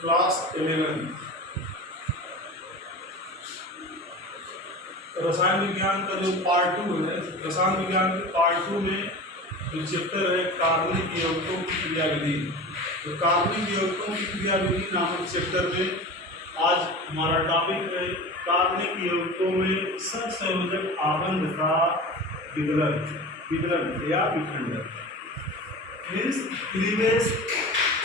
Class 11 रसायन विज्ञान का जो पार्ट 2 है, रसायन विज्ञान के पार्ट 2 में जो चैप्टर है कार्बनिक यौगिकों की क्रियाविधि, तो कार्बनिक यौगिकों की क्रियाविधि नामक चैप्टर में आज हमारा टॉपिक है कार्बनिक यौगिकों में सहसंयोजक आबंध का विदलन या विखंडन, means cleavage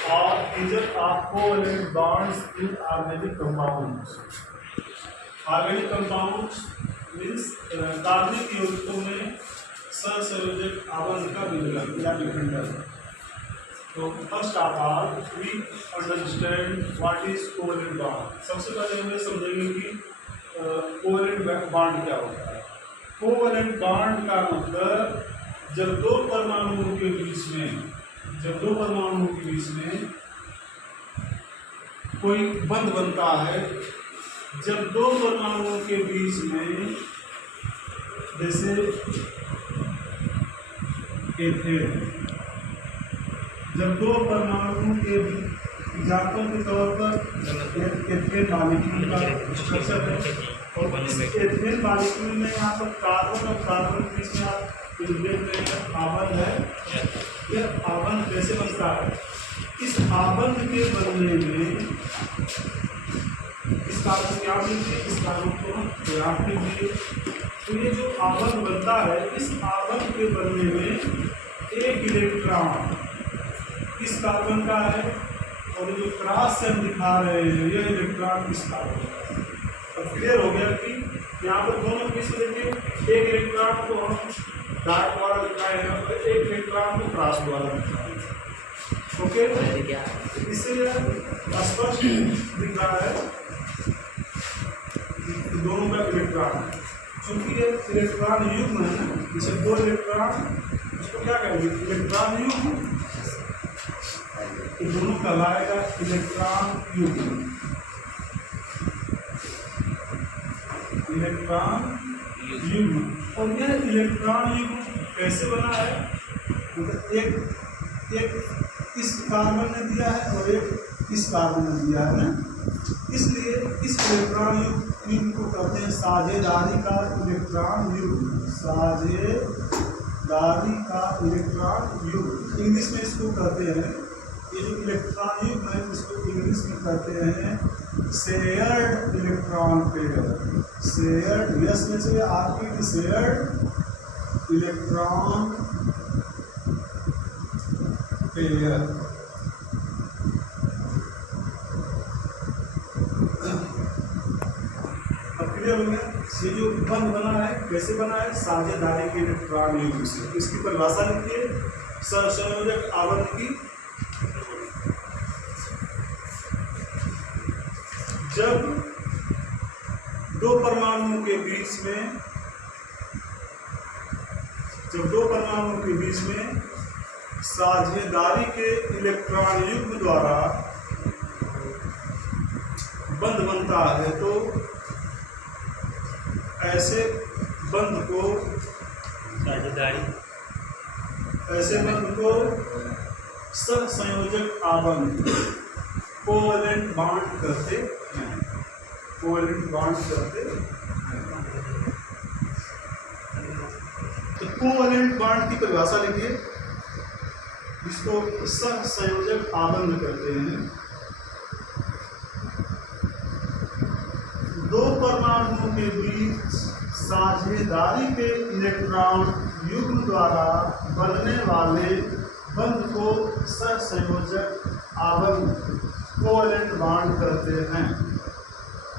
or presence of covalent bonds in organic compounds. Organic compounds means कार्बनिक यौगिकों में सहसंयोजक आबंध का विदलन या विखंडन। तो first of all we understand what is covalent bond. सबसे पहले हमें समझेंगे कि कोवेलेंट बॉन्ड क्या होता है। कोवेलेंट बॉन्ड का मतलब जब दो परमाणुओं के बीच में कोई बंध बनता है, जब दो परमाणुओं के बीच में, जैसे एथेन, जब दो परमाणुओं के एग्जाम्पल के तौर पर एथेन मॉलिक्यूल का स्ट्रक्चर है, और इस एथेन मॉलिक्यूल में यहाँ पर कार्बन और कार्बन के बीच में आप देख रहे हैं आबंध है। यह आबंध कैसे बनता है? इस आबंध के बनने में, इस कार्बन को आप लीजिए, इस कार्बन को आप लीजिए, तो ये जो आबंध बनता है, इस आबंध के बनने में एक इलेक्ट्रॉन इस कार्बन का है, और जो क्रॉस से हम दिखा रहे हैं यह इलेक्ट्रॉन इस कार्बन का है। अब क्लियर हो गया कि यहाँ पर दोनों किस देखिए, एक इलेक्ट्रॉन को हम डॉट द्वारा दिखाए हैं और एक इलेक्ट्रॉन को क्रॉस द्वारा दिखाए हैं। ओके, इससे स्पष्ट दिख रहा है कि दोनों का इलेक्ट्रॉन है। चूंकि ये इलेक्ट्रॉन युग्म है ना, जैसे दो इलेक्ट्रॉन, इसको क्या कहेंगे? इलेक्ट्रॉन युग्म। तो दोनों कहलाएगा इलेक्ट्रॉन युग्म। इलेक्ट्रॉन युग्म। और यह इलेक्ट्रॉन युग्म कैसे बना है? मतलब एक इस कार्बन ने दिया है और एक इस कार्बन ने दिया है ना, इसलिए इस इलेक्ट्रॉन युग्म को कहते हैं साझेदारी का इलेक्ट्रॉन युग्म। साझेदारी का इलेक्ट्रॉन युग्म इंग्लिश में इसको कहते हैं, ये जो इलेक्ट्रॉन युग्म है इसको इंग्लिश में कहते हैं shared electron pair. Shared, yes में से आपकी शेयर्ड इलेक्ट्रॉन पेयर। अब क्लियर हो गया? ये जो बंध बना है कैसे बना है? साझेदारी के इलेक्ट्रॉन युग्म से। इसकी परिभाषा लिखिए सहसंयोजक आबंध की। जब दो परमाणुओं के बीच में साझेदारी के इलेक्ट्रॉन युग्म द्वारा बंध बनता है, तो ऐसे बंध को सहसंयोजक आबंध कोवेलेंट बॉन्ड कहते हैं। कोवेलेंट बॉन्ड कहते हैं। तो कोवेलेंट बॉन्ड की परिभाषा लिखिए, इसको सहसंयोजक आबंध कहते हैं। दो परमाणुओं के बीच साझेदारी के इलेक्ट्रॉन युग्म द्वारा बनने वाले बंध को सहसंयोजक आबंध कोवेलेंट बॉन्ड कहते हैं।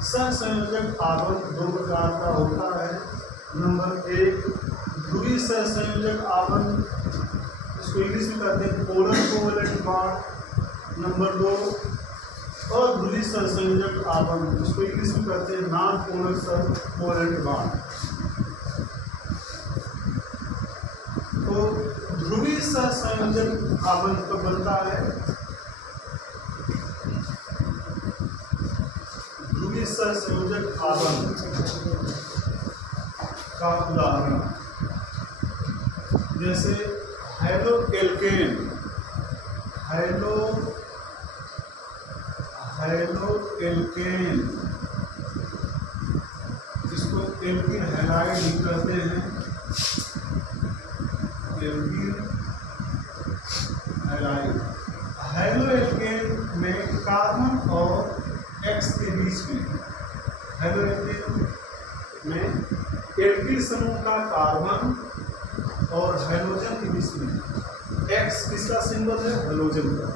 सहसंयोजक आबंध दो प्रकार का होता है। नंबर एक, ध्रुवीय सहसंयोजक आबंध, इसको इंग्लिश में कहते हैं पोलर कोवेलेंट बॉन्ड। नंबर दो, अध्रुवीय सहसंयोजक आबंध, इसको इंग्लिश में कहते हैं नॉन पोलर कोवेलेंट बॉन्ड। तो ध्रुवीय सहसंयोजक आबंध कब बनता है? ध्रुवीय सहसंयोजक आबंध का उदाहरण जैसे हेलो एल्केन, हैलो एल्केन, इसको एल्किन हैलाइड भी कहते हैं, एल्किन हैलाइड। हैलो एल्केन में कार्बन और एक्स के बीच में, हैलो एल्केन में एल्किल समूह का कार्बन और हाइड्रोजन के बीच में एक्स किसका सिंबल है, हाइड्रोजन का।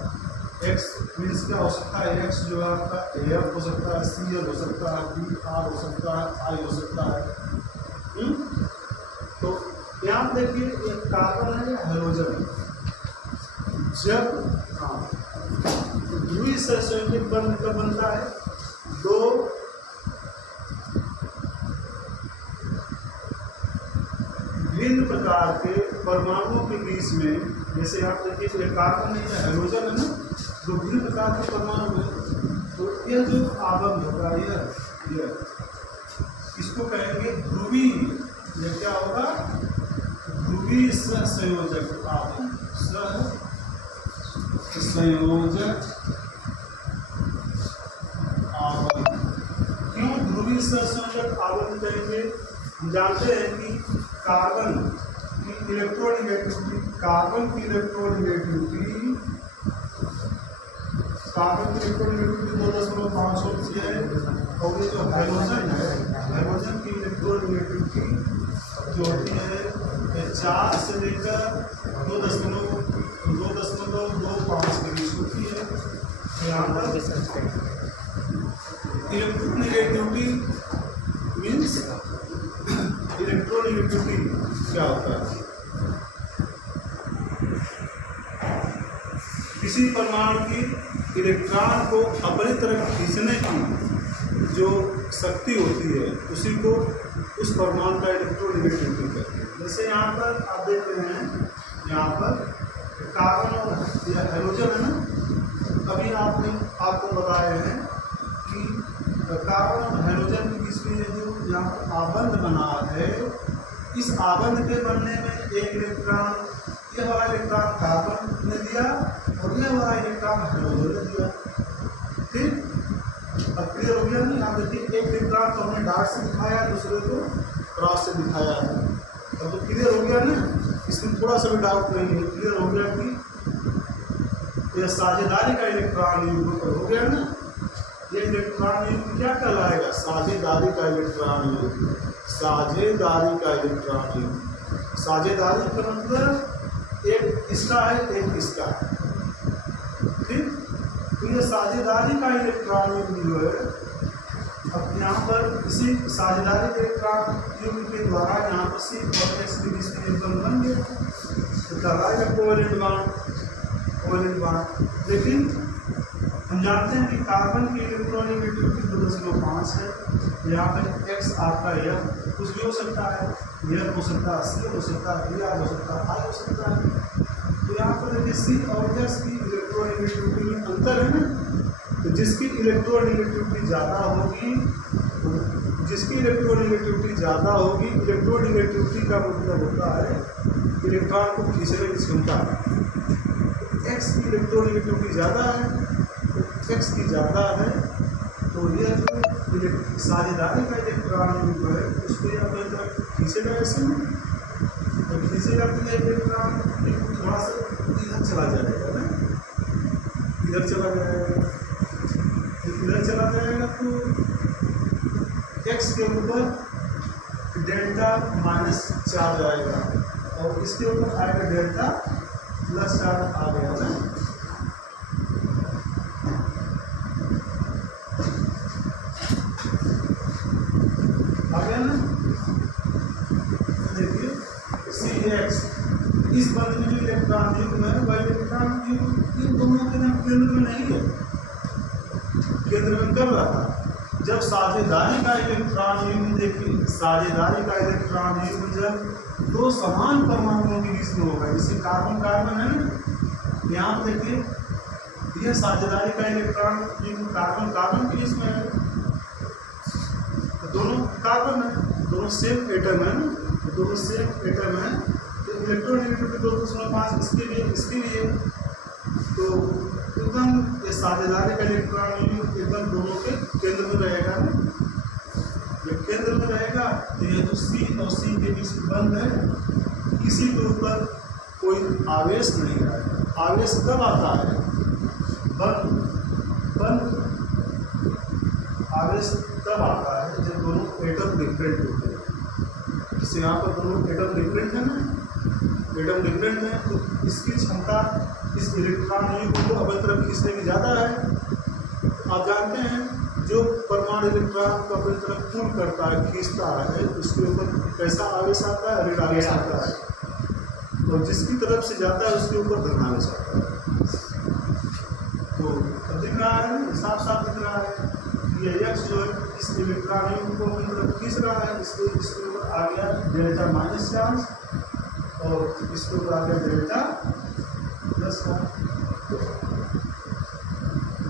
एक्स मीन्स क्या हो सकता है, एक्स जो है आपका एफ हो सकता है, सी एल हो सकता है, बी आर हो सकता है, आई हो सकता है। तो यहाँ देखिए एक कार्बन है, हाइड्रोजन है। जब ध्रुवीय सहसंयोजक बंध कब बनता है, दो भिन्न प्रकार के परमाणुओं के बीच में, जैसे आप देखिए कार्बन है, हाइड्रोजन है ना, दो भिन्न प्रकार के परमाणु है, तो यह जो आबंध होगा, यह इसको कहेंगे ध्रुवीय, यह क्या होगा, ध्रुवीय सहसंयोजक आबंध, सहसंयोजक आबंध। क्यों ध्रुवीय सहसंयोजक आबंध कहेंगे, हम जानते हैं कि कार्बन की इलेक्ट्रोनेगेटिविटी, कार्बन की इलेक्ट्रोनेगेटिविटी 2.5 होती है, और ये जो हाइड्रोजन है, हाइड्रोजन की इलेक्ट्रोनेगेटिविटी जो होती है 4 से लेकर 2.25 के बीच होती है। यहाँ पर इलेक्ट्रोनेगेटिविटी मीन्स इलेक्ट्रोनेगेटिविटी क्या होता है, किसी परमाणु की इलेक्ट्रॉन को अपनी तरफ खींचने की जो शक्ति होती है उसी को उस परमाणु का इलेक्ट्रोनेगेटिविटी कहते हैं। जैसे यहाँ पर आप देख रहे हैं, यहाँ पर कार्बन और हाइड्रोजन है ना, अभी आपको बताए हैं कि कार्बन और हाइड्रोजन के बीच में जो यहाँ पर आबंध बना है, इस आबंध के बनने में एक इलेक्ट्रॉन, यह वाला इलेक्ट्रॉन कार्बन ने दिया और यह वाला इलेक्ट्रॉन हाइड्रोजन ने दिया। ठीक, अब क्लियर हो गया नहीं। आप देखिए एक इलेक्ट्रॉन तो हमने डॉट से दिखाया, दूसरे को क्रॉस से दिखाया है। अब तो क्लियर हो गया ना, इसमें थोड़ा सा भी डाउट नहीं है, क्लियर हो गया कि यह साझेदारी का इलेक्ट्रॉन युग्म हो गया ना। ये इलेक्ट्रॉन युग्म क्या कहलाएगा, साझेदारी का इलेक्ट्रॉन युग्म, साझेदारी का इलेक्ट्रॉन युग्म। साझेदारी का मतलब एक इसका है, एक इसका है। ठीक, तो ये साझेदारी का इलेक्ट्रॉन युग्म जो है, अब यहाँ पर इसी साझेदारी के इलेक्ट्रॉन युग्म के द्वारा यहाँ पर सी और एक्स के बीच में एकदम बन गया, तो कहलाएगा कोवेलेंट बॉन्ड, कोवेलेंट बॉन्ड। लेकिन हम जानते हैं कि कार्बन की इलेक्ट्रोनेगेटिविटी 2.5 है। यहाँ पर एक्स आपका यह कुछ भी हो सकता है, यह हो सकता है, सी हो सकता है, बी आर हो सकता है, आई हो सकता है। तो यहाँ पर देखिए सी और एक्स की इलेक्ट्रोनेगेटिविटी में अंतर है ना, तो जिसकी इलेक्ट्रोनेगेटिविटी ज़्यादा होगी, जिसकी इलेक्ट्रोनेगेटिविटी ज़्यादा होगी, इलेक्ट्रोनेगेटिविटी का मतलब होता है इलेक्ट्रॉन को खींचने की क्षमता। एक्स की इलेक्ट्रोनेगेटिविटी ज़्यादा है, एक्स की ज़्यादा है, तो यह जो साझेदारी का इलेक्ट्रॉन जो है उसको यह अपनी तरफ खींचेगा, ऐसे में तो खींचेगा तो यह इलेक्ट्रॉन थोड़ा सा इधर चला जाएगा ना, इधर चला जाएगा, इधर चला जाएगा तो एक्स के ऊपर डेल्टा -4 आएगा और इसके ऊपर आएगा डेल्टा +4 आ गया ना। देखिए सी एक्स, इस बंध में जो इलेक्ट्रॉन युग्म है वह इलेक्ट्रॉन युग्म इन दोनों के केंद्र में नहीं है, केंद्र में कब रहा, जब साझेदारी का इलेक्ट्रॉन युग्म, देखिए साझेदारी का इलेक्ट्रॉन युग्म जब दो समान परमाणुओं के बीच में होगा, जैसे कार्बन कार्बन है ना, यहाँ देखिए यह साझेदारी का इलेक्ट्रॉन युग्म कार्बन कार्बन के बीच में है, तो दोनों कार्बन है, दोनों सेम एटम है ना, दोनों सेम एटम है, तो इलेक्ट्रोनेगेटिविटी 2.5 इसके लिए, तो एकदम ये साझेदारी का इलेक्ट्रॉन बंधन दोनों के केंद्र में रहेगा ना। जब केंद्र में रहेगा तो ये जो C और C के बीच में बंध है, किसी के ऊपर कोई आवेश नहीं आएगा। आवेश कब आता है? बंध आवेश तब आता है जब दोनों एटम डिफरेंट होते हैं। जैसे यहाँ पर दोनों एटम डिफरेंट है ना, एटम डिफरेंट है तो इसकी क्षमता इस इलेक्ट्रॉन को अपनी तरफ खींचने की ज़्यादा है। आप जानते हैं जो परमाणु इलेक्ट्रॉन को अपनी तरफ पुल करता है, खींचता है, उसके ऊपर कैसा आवेश आता है? ऋण आवेश आता है। और जिसकी तरफ से जाता है उसके ऊपर धन आवेश आता है। तो दिख रहा है, साफ साफ दिख रहा है कि ये एक्स जो है इस इलेक्ट्रॉन को अपनी तरफ खींच रहा है, इसलिए इसके ऊपर आ गया डेल्टा माइनस चार्ज और इसके ऊपर आ गया डेल्टा प्लस चार्ज।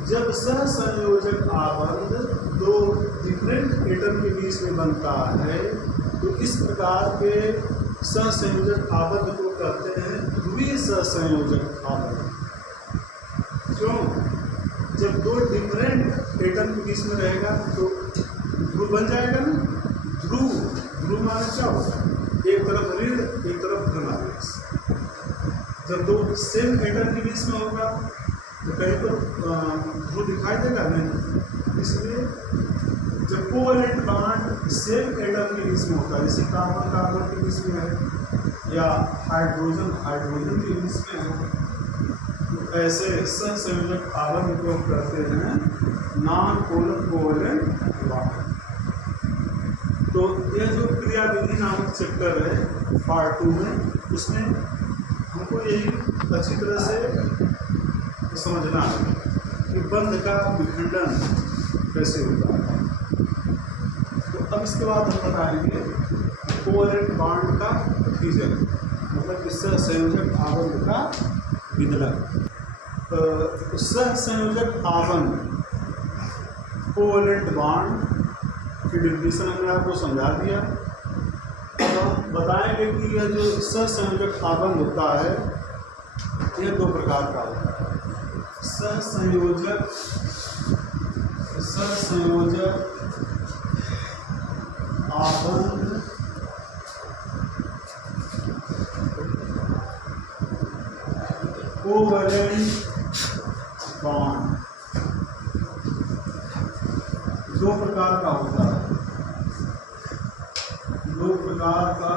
जब सहसंयोजक आबंध दो डिफरेंट एटम के बीच में बनता है तो इस प्रकार के सहसंयोजक आबंध को कहते हैं ध्रुवीय सहसंयोजक आबंध। क्यों? जब दो डिफरेंट एटम के बीच में रहेगा तो ध्रुव बन जाएगा ना। ध्रुव माने क्या होता है? एक तरफ ऋण, एक तरफ धन आवेश। जब दो सेम एटम के बीच में होगा तो कहीं पर ध्रुव दिखाई देगा नहीं। इसलिए जब कोवैलेंट बॉन्ड सेम एटम के बीच में होता है, जैसे कार्बन कार्बन के बीच में है या हाइड्रोजन हाइड्रोजन के बीच में है, तो ऐसे सहसंयोजक आबंध को कहते हैं नॉन पोलर कोवैलेंट बॉन्ड। तो यह जो क्रियाविधि नामक चैप्टर है पार्ट 2 में, उसमें हमको यही अच्छी तरह से समझना है कि बंध का विखंडन कैसे होता है। तो अब इसके बाद हम बताएंगे कोवैलेंट बॉन्ड का फीजर, मतलब इससे सहसंयोजक आबंध का विदलन। सहसंयोजक आबंध कोवैलेंट बॉन्ड की डिफिनेशन हमने आपको समझा दिया। अब हम बताएंगे कि यह जो सहसंयोजक आबंध होता है यह दो प्रकार का होता है। सहसंयोजक आबंध कोवैलेंट बॉन्ड दो प्रकार का होता है। दो प्रकार का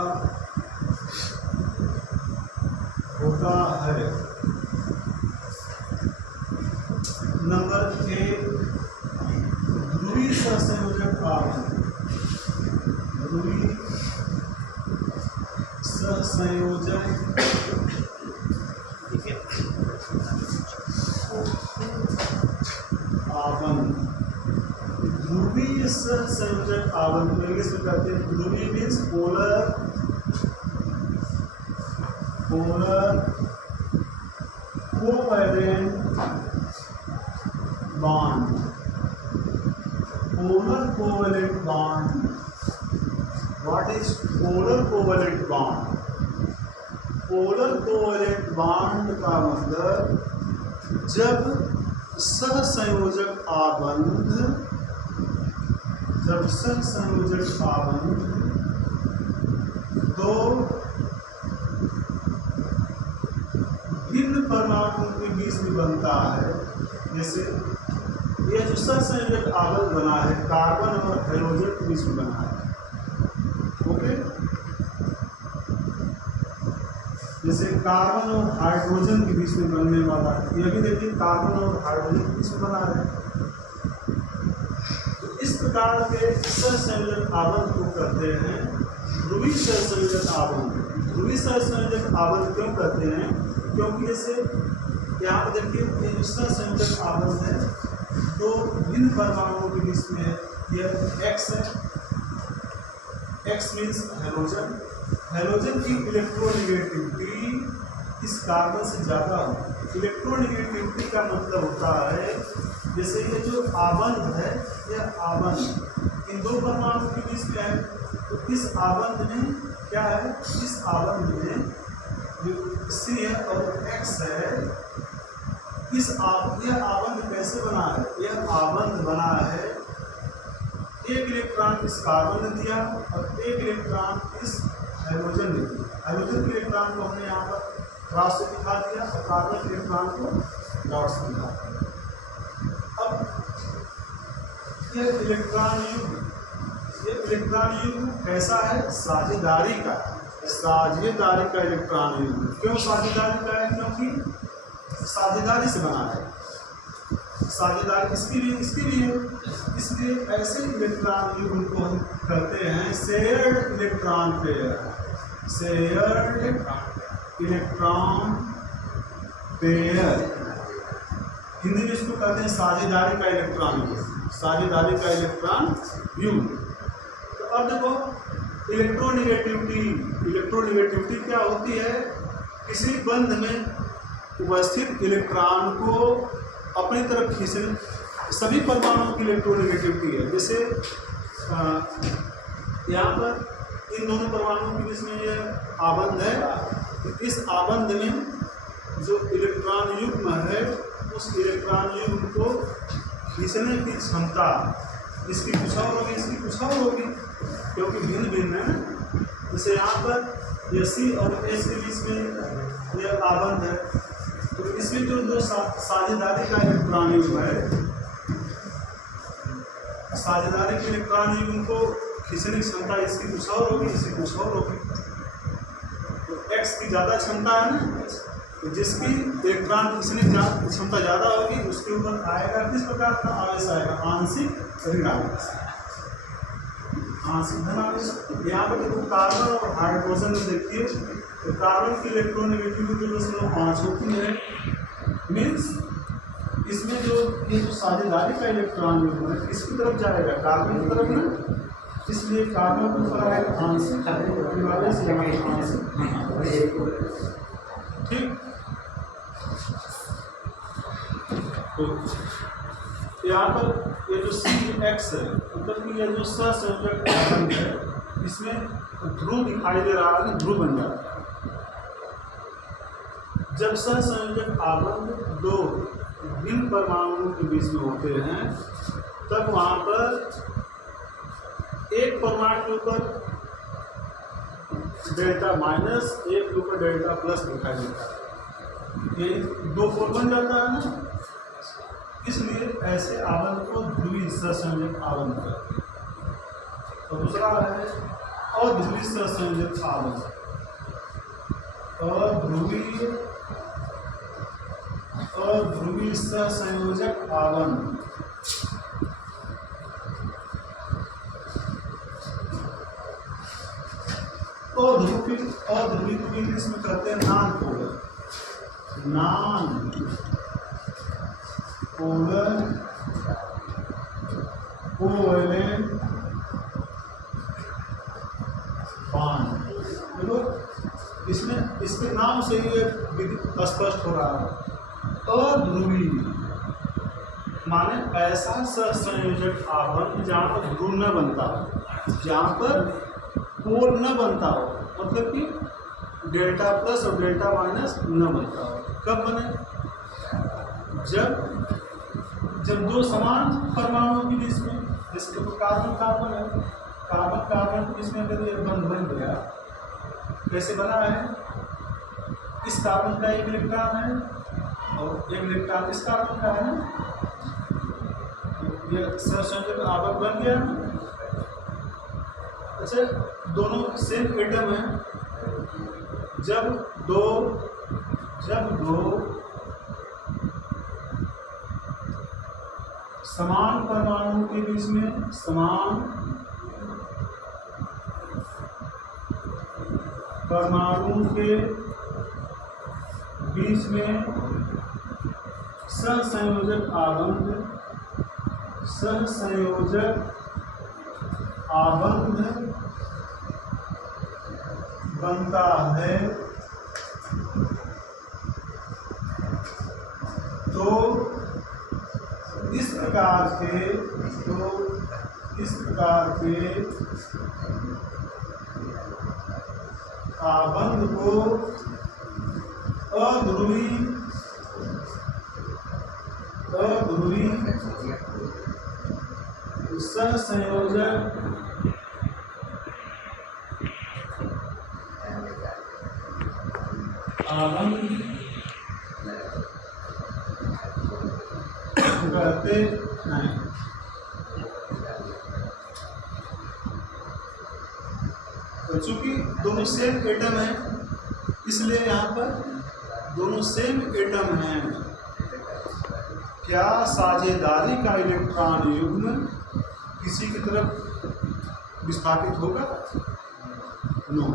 होता है। नंबर 1 ध्रुवीय सहसंयोजक आबंध। ध्रुवीय सहसंयोजक आबंध। ध्रुवीय सहसंयोजक आबंध को इंग्लिश में कहते हैं ध्रुवीय means polar covalent bond. Polar covalent bond. What is polar covalent bond? Polar covalent bond का मतलब जब सहसंयोजक आबंध दो भिन्न परमाणुओं के बीच में बनता है। जैसे यह जो सहसंयोजक आबंध बना है कार्बन और हाइड्रोजन के बीच में बना है। ओके, जैसे कार्बन और हाइड्रोजन के बीच में बनने वाला, यह भी देखिए कार्बन और हाइड्रोजन के बीच में बना है। तो इस प्रकार के सहसंयोजक आबंध को कहते हैं ध्रुवीय सहसंयोजक आबंध। ध्रुवीय सहसंयोजक आबंध क्यों कहते हैं? क्योंकि जैसे यहाँ पर देखिए ये जो सहसंयोजक आबंध है दो भिन्न परमाणुओं के बीच में, यह एक्स है। X means hydrogen. हाइड्रोजन की इलेक्ट्रोनेगेटिविटी इस कार्बन से ज़्यादा हो। इलेक्ट्रोनेगेटिविटी का मतलब होता है जैसे ये जो आबंध है, यह आबंध इन दो परमाणुओं के बीच में है, तो इस आबंध में क्या है? इस आबंध में जो C है और X है, यह आबंध कैसे बना है? यह आबंध बना है, एक इलेक्ट्रॉन इस कार्बन ने दिया और एक इलेक्ट्रॉन इस हाइड्रोजन ने दिया। हाइड्रोजन के इलेक्ट्रॉन को हमने यहाँ पर क्रॉस से दिखा दिया और कार्बन के इलेक्ट्रॉन को डॉट से दिखा दिया। अब यह इलेक्ट्रॉन युग्म कैसा है? साझेदारी का इलेक्ट्रॉन युग्म। क्यों साझेदारी का है? क्योंकि साझेदारी से बना है। साझेदारी इसकी भी है, इसलिए ऐसे इलेक्ट्रॉन युग्म को हम कहते हैं शेयर्ड इलेक्ट्रॉन पेयर। हिंदी में इसको कहते हैं साझेदारी का इलेक्ट्रॉन युग्म। तो अब देखो इलेक्ट्रोनेगेटिविटी क्या होती है? किसी बंध में उपस्थित इलेक्ट्रॉन को अपनी तरफ खींचने, सभी परमाणुओं की इलेक्ट्रोनेगेटिविटी है। जैसे यहाँ पर इन दोनों परमाणुओं के बीच में यह आबंध है, तो इस आबंध में जो इलेक्ट्रॉन युग्म है उस इलेक्ट्रॉन युग्म को खींचने की क्षमता इसकी कुछ और होगी, इसकी कुछ और होगी, क्योंकि भिन्न भिन्न है। जैसे यहाँ पर यह C और H के बीच में यह आबंध है, तो इसमें जो साझेदारी का इलेक्ट्रॉन युग्म है, साझेदारी के इलेक्ट्रॉन युग्म को खींचने की क्षमता इसकी कुछ और होगी, इसकी कुछ और होगी। तो X की ज़्यादा क्षमता है ना, तो जिसकी इलेक्ट्रॉन खींचने की क्षमता ज़्यादा होगी उसके ऊपर आएगा किस प्रकार का आवेश आएगा? आंशिक ऋण आवेश, आंशिक धन आवेश। यहाँ पर देखो कार्बन और हाइड्रोजन में देखिए, तो कार्बन की इलेक्ट्रोनेगेटिविटी 0.5 होती है। मीन्स इसमें ये जो साझेदारी का इलेक्ट्रॉन युग्म है किसकी तरफ जाएगा? कार्बन की तरफ ना, इसलिए कार्बन के ऊपर आएगा आंशिक आवेश, ठीक। तो यहाँ पर ये जो CX है, मतलब कि ये जो सहसंयोजक आबंध है, इसमें ध्रुव दिखाई दे रहा है ना, ध्रुव बन जाता है। जब सहसंयोजक आबंध दो भिन्न परमाणुओं के बीच में होते हैं, तब वहाँ पर एक परमाणु के ऊपर डेल्टा माइनस, एक के ऊपर डेल्टा प्लस दिखाई देता है। ये दो पोल बन जाता है ना, इसलिए ऐसे आबंध को ध्रुवीय सहसंयोजक आबंध कहते हैं। और दूसरा है अध्रुवीय सहसंयोजक आबंध। अध्रुवीय सहसंयोजक आबंध अध्रुवीय को इंग्लिश में कहते हैं नॉन पोलर कोवेलेंट बॉन्ड। देखो इसमें इसके नाम से ही स्पष्ट हो रहा है। अध्रुवीय माने ऐसा सहसंयोजक आबंध जहाँ पर ध्रुव न बनता हो, जहाँ पर पोल न बनता हो, मतलब कि डेल्टा प्लस और डेल्टा माइनस न बनता हो। कब बने? जब दो समान परमाणुओं के बीच में, जिसके कार्बन है, कार्बन के बीच में अगर ये बंध बन गया, कैसे बना है? इस कार्बन का एक इलेक्ट्रॉन है और एक इलेक्ट्रॉन इस कार्बन का है ना, ये सहसंयोजक आबंध बन गया। अच्छा, दोनों सेम एटम है, जब दो समान परमाणुओं के बीच में, समान परमाणुओं के बीच में सहसंयोजक आबंध बनता है, तो इस प्रकार के आबंध को अध्रुवीय ध्रुवी सहसंयोजक आबंध कहते हैं। तो चूंकि दोनों सेम एटम है, इसलिए यहाँ पर दोनों सेम एटम हैं। क्या साझेदारी का इलेक्ट्रॉन युग्म किसी की तरफ विस्थापित होगा? नो।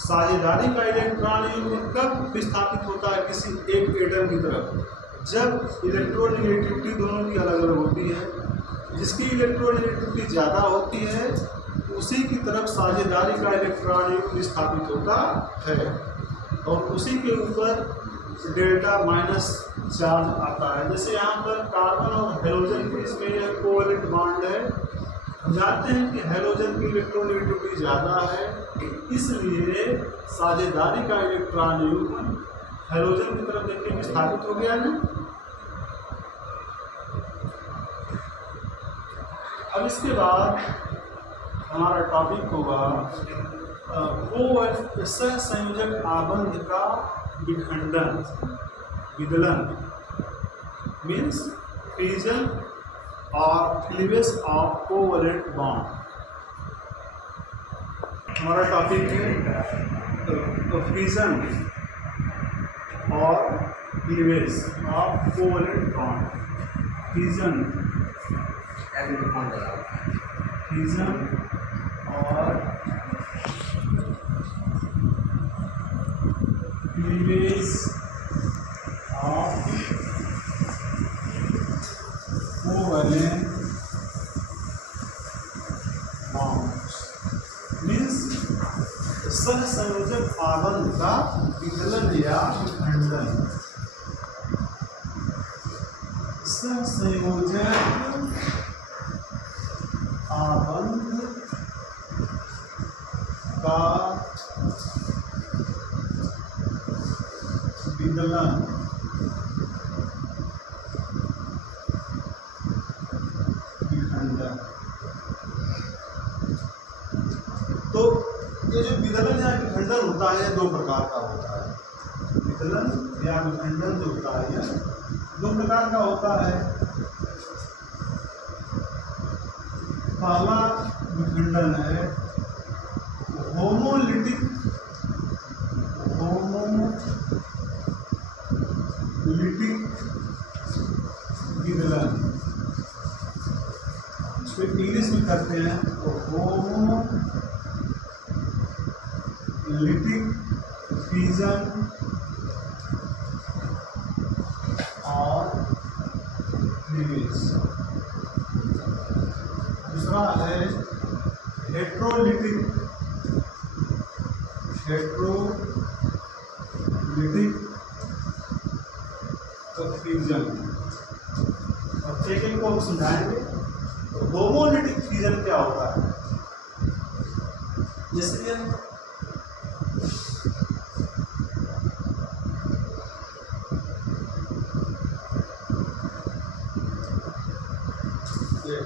साझेदारी का इलेक्ट्रॉन युग्म कब विस्थापित होता है किसी एक एटम की तरफ? जब इलेक्ट्रोनेगेटिविटी दोनों की अलग अलग होती है। जिसकी इलेक्ट्रोनेगेटिविटी ज़्यादा होती है उसी की तरफ साझेदारी का इलेक्ट्रॉन युग्म विस्थापित होता है, और उसी के ऊपर डेल्टा माइनस चार्ज आता है। जैसे यहाँ पर कार्बन और हेलोजन के इसमें यह कोवेलेंट बॉन्ड है। हम जानते हैं कि हेलोजन की इलेक्ट्रोनेगेटिविटी ज़्यादा है, इसलिए साझेदारी का इलेक्ट्रॉन युग्म हेलोजन की तरफ देखिए विस्थापित हो गया है। अब इसके बाद हमारा टॉपिक होगा सहसंयोजक आबंध का विखंडन, विदलन, मीन्स फ्यूजन और क्लीवेज ऑफ कोवेलेंट बॉन्ड। हमारा टॉपिक है फ्यूजन और cleavage of covalent bond. Fusion और cleavage of covalent bonds means सहसंयोजक आबंध का विकलन या विखंडन। सहसंयोजक आबंध का विकलन विखंडन। तो ये जो विदलन या विखंडन होता है दो प्रकार का होता है। विदलन या विखंडन जो होता है दो प्रकार का होता है। पहला विखंडन है होमोलिटिक विदलन, इसको इंग्लिश में करते हैं तो होमोलिटिक फ्यूजन और क्लीवेज। दूसरा है हेट्रोलिटिक फ्यूजन। और एक एक को हम समझाएंगे। तो होमोलिटिक फ्यूजन क्या होता है? जैसे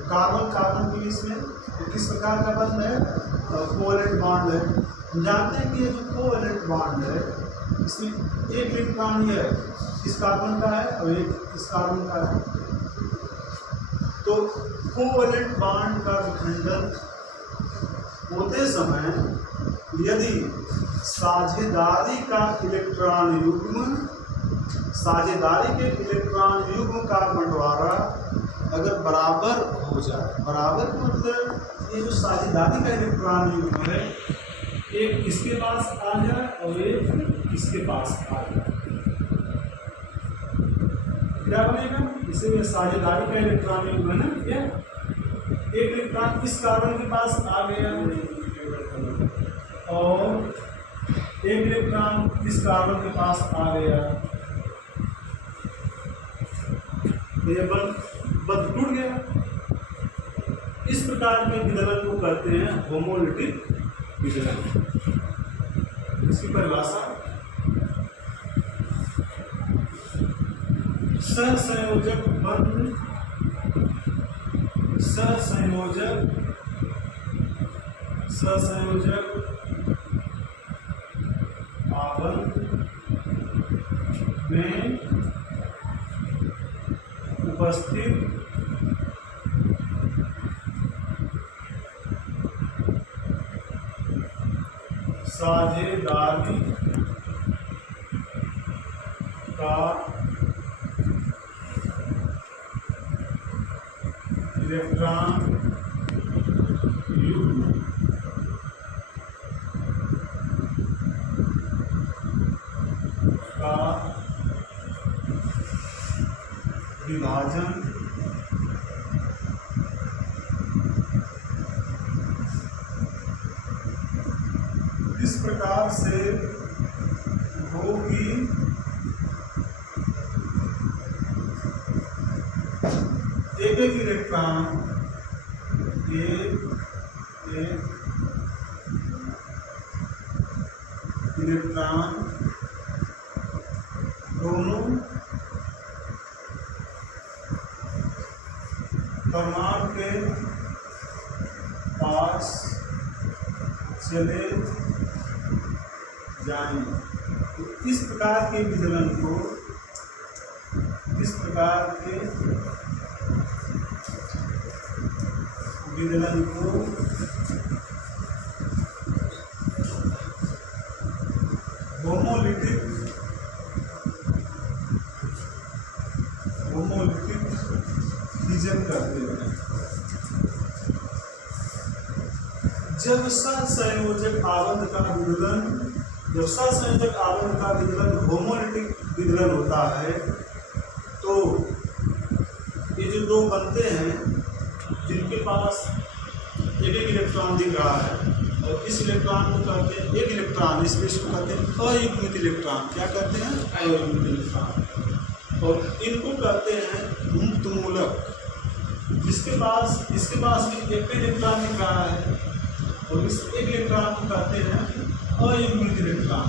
कार्बन कार्बन के इसमें किस प्रकार का बंध है? कोवेलेंट बॉन्ड है। हम जानते हैं कि ये जो कोवेलेंट बॉन्ड है इसमें एक इलेक्ट्रॉन ये इस कार्बन का है और एक इस कार्बन का है। तो कोवेलेंट बॉन्ड का विखंडन होते समय यदि साझेदारी का इलेक्ट्रॉन युग्म, साझेदारी के इलेक्ट्रॉन युग्म का बंटवारा अगर बराबर हो जाए, बराबर मतलब ये जो साझेदारी का इलेक्ट्रॉन युग्म है एक इसके पास आ जाए और एक इसके पास आ जाए, क्या बनेगा? इसे साझेदारी का इलेक्ट्रॉन युग्म है ना, ये एक इलेक्ट्रॉन इस कार्बन के पास आ गया और एक इलेक्ट्रॉन इस कार्बन के पास आ गया, ये बंध टूट गया। इस प्रकार के विदलन को कहते हैं होमोलिटिक विदलन। इसकी परिभाषा सहसंयोजक बंध, सहसंयोजक आबंध में उपस्थित साझेदारी का इलेक्ट्रॉन युग्म का विभाजन इस प्रकार से हो कि एक एक इलेक्ट्रॉन दोनों परमाणु के पास चले जाएंगे। तो इस प्रकार के विदलन को होमोलिटिक फिजन करते हैं। जब सहसंयोजक आबंध का विदलन होमोलिटिक विदलन होता है तो ये जो दो बनते हैं जिनके पास एक एक इलेक्ट्रॉन दिख रहा है और इस इलेक्ट्रॉन को कहते हैं एक इलेक्ट्रॉन, इसलिए इसको कहते हैं अयुग्मित इलेक्ट्रॉन। क्या कहते हैं? अयुग्मित इलेक्ट्रॉन। और इनको कहते हैं मुक्त मूलक। इसके पास भी एक इलेक्ट्रॉन दिख रहा है और इस एक इलेक्ट्रॉन को कहते हैं अयुग्मित इलेक्ट्रॉन।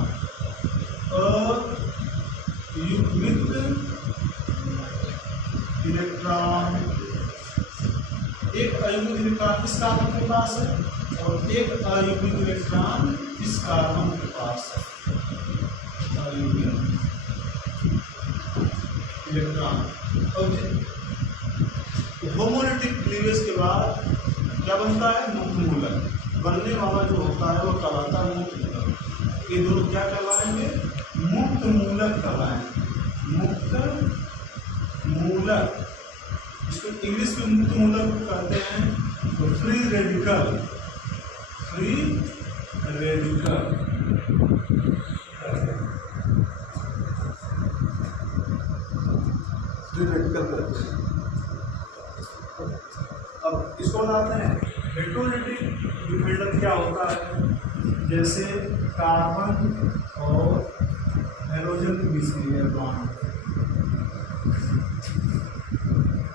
अयुग्मित इलेक्ट्रॉन, एक अयुग्मित इलेक्ट्रॉन इस कार्बन के पास है और एक अयुग्मित इलेक्ट्रॉन इस कार्बन के पास है। अयुग्मित इलेक्ट्रॉन। और होमोलिटिक क्लीवेज के बाद क्या बनता है? मुक्त मूलक। बनने वाला जो होता है वो कहलाता है मुक्त मूलक। ये दोनों क्या कहलाएंगे? मुक्त मूलक कहलाएंगे। मुक्त मूलक, इसको इंग्लिश में मुक्त मूलक कहते हैं तो फ्री रेडिकल। फ्री रेडिकल करते हैं। अब इसको बताते हैं इलेक्ट्रोनेटिक विभेदन क्या होता है। जैसे कार्बन और हाइड्रोजन के बीच में इलेक्ट्रॉन,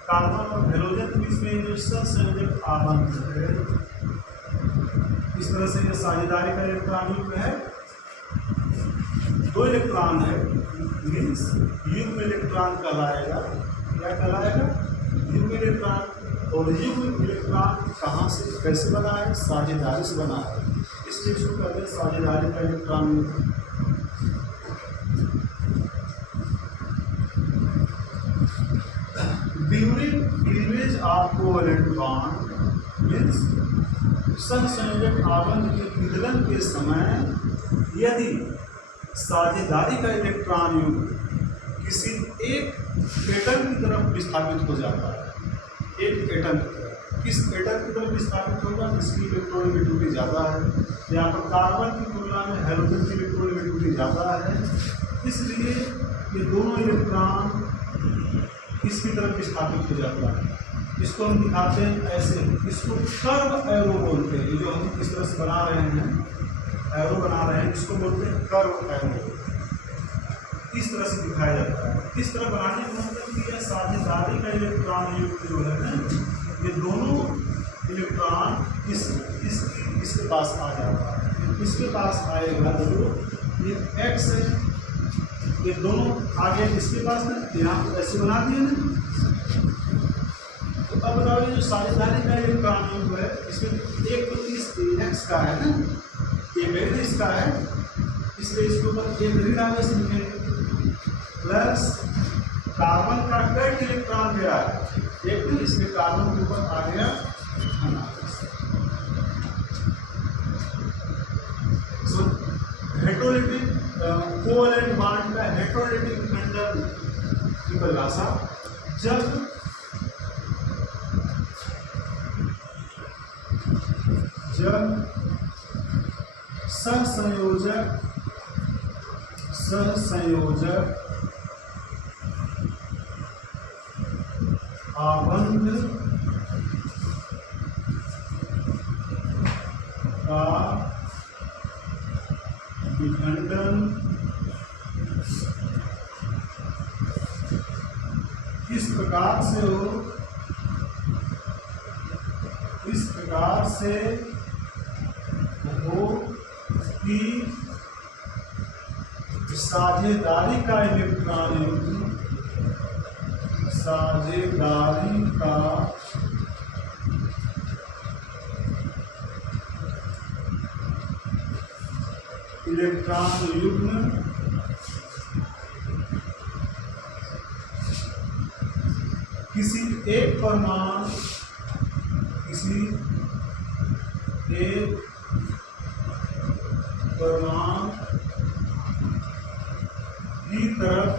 कार्बन और हाइड्रोजन के बीच में जो सहसंयोजक आबंध है, इस तरह से ये साझेदारी का इलेक्ट्रॉन युग्म है। दो इलेक्ट्रॉन है मीन्स युग्म इलेक्ट्रॉन कहलाएगा। क्या कहलाएगा? युग्म इलेक्ट्रॉन। और युग्म इलेक्ट्रॉन कहाँ से कैसे बना है? साझेदारी से बना है, इसलिए इसको कहते हैं साझेदारी का इलेक्ट्रॉन युग्म। During cleavage of covalent bond means सहसंयोजक आबंध के विदलन के समय यदि साझेदारी का इलेक्ट्रॉन युग्म किसी एक एटम की तरफ विस्थापित हो जाता है, एक एटम की तरफ, किस एटम की तरफ विस्थापित होगा जिसकी इलेक्ट्रोनेगेटिविटी ज़्यादा है। यहाँ पर कार्बन की तुलना में हाइड्रोजन की इलेक्ट्रोनेगेटिविटी ज़्यादा है, इसलिए ये दोनों इलेक्ट्रॉन इसकी तरफ विस्थापित हो जाता है। इसको हम दिखाते हैं ऐसे, इसको कर्व एरो बोलते हैं। जो हम इस तरह से बना रहे हैं, एरो बना रहे हैं, इसको बोलते हैं कर्व एरो। इस तरह से दिखाया जाता है। इस तरह बनाने का मतलब कि यह साझेदारी का इलेक्ट्रॉन युक्त जो है ना, ये दोनों इलेक्ट्रॉन इसके पास आ जाता है। इसके पास आएगा तो ये एक्स है ये दोनों आगे इसके पास ना, यहाँ पर ऐसे बना दिए ना। तो अब बताओ ये जो साझेदारी का इलेक्ट्रॉन है इसमें एक तो इस एक्स का है ना, ये मेरे इसका है, इसलिए इसके ऊपर एक ऋण आवेश लिखेंगे प्लस कार्बन का कट इलेक्ट्रॉन गया एक तो इसमें कार्बन के ऊपर आ गया हेटेरोलिटिक कोवैलेंट बॉन्ड का हेटेरोलिटिक विखंडन की परिभाषा जब सहसंयोजक आबंध का विखंडन इस प्रकार से हो कि साझेदारी का इलेक्ट्रॉन युग्म किसी एक परमाणु की तरफ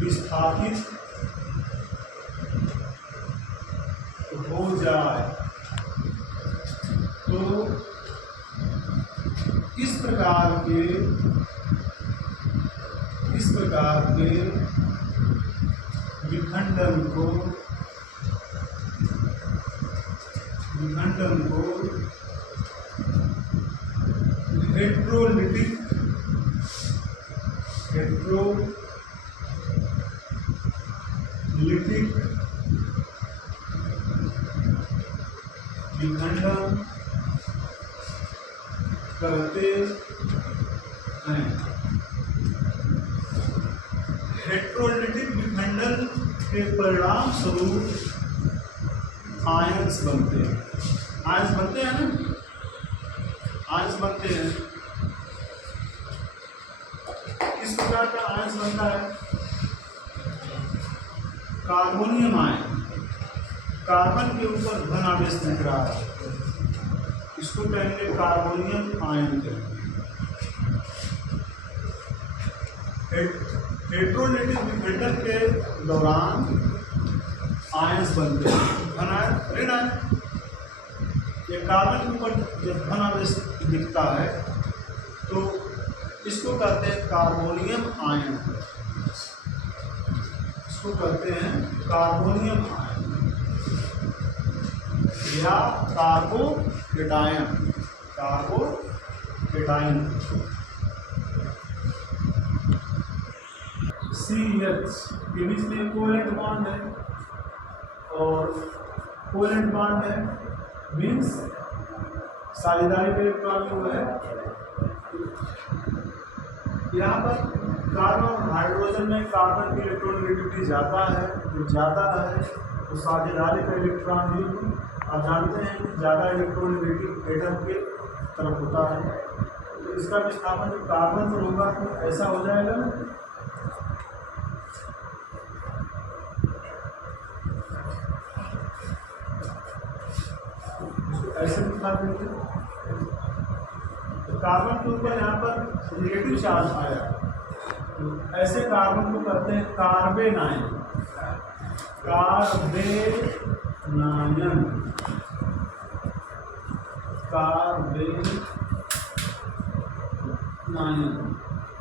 विस्थापित हो जाए तो इस प्रकार के विखंडन को हेटेरोलिटिक विखंडन कहते हैं। हेटेरोलिटिक विखंडन के परिणाम स्वरूप आयंस बनते हैं। आयंस बनते हैं ना, आयंस बनते हैं। किस प्रकार का आयंस बनता है? कार्बोनियम आयन, कार्बन के ऊपर धन आवेश दिख रहा है, इसको कहेंगे कार्बोनियम आयन कहेंगे। हेटेरोलिटिक विखंडन के दौरान आयंस बनते हैं, धन आयन ऋण आयन। ये कार्बन के ऊपर जब धन आवेश दिखता है तो इसको कहते हैं कार्बोनियम आयन, इसको कहते हैं कार्बोनियम आयन या कार्बोकेटायन। CH के बीच में कोवैलेंट बॉन्ड है और कोवैलेंट बॉन्ड है मीन्स साझेदारी का इलेक्ट्रॉन युग्म है। यहाँ पर कार्बन और हाइड्रोजन में कार्बन की इलेक्ट्रोनेगेटिविटी ज़्यादा है, जो ज़्यादा है तो साझेदारी का इलेक्ट्रॉन युग्म आप जानते हैं कि ज़्यादा इलेक्ट्रोनेगेटिव एटम के तरफ होता है। तो इसका विस्थापन जब कार्बन पर होगा तो ऐसा हो जाएगा ना, ऐसे दिखा देंगे। तो कार्बन के ऊपर यहाँ पर नेगेटिव चार्ज आया तो ऐसे कार्बन को कहते हैं कार्बेनायन।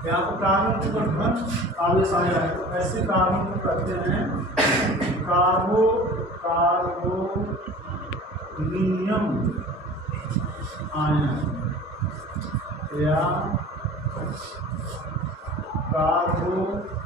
यहाँ पर कार्बन के ऊपर धन आवेश आया है तो ऐसे कार्बन को कहते हैं कार्बोनियम आयन या कार्बोकेटायन।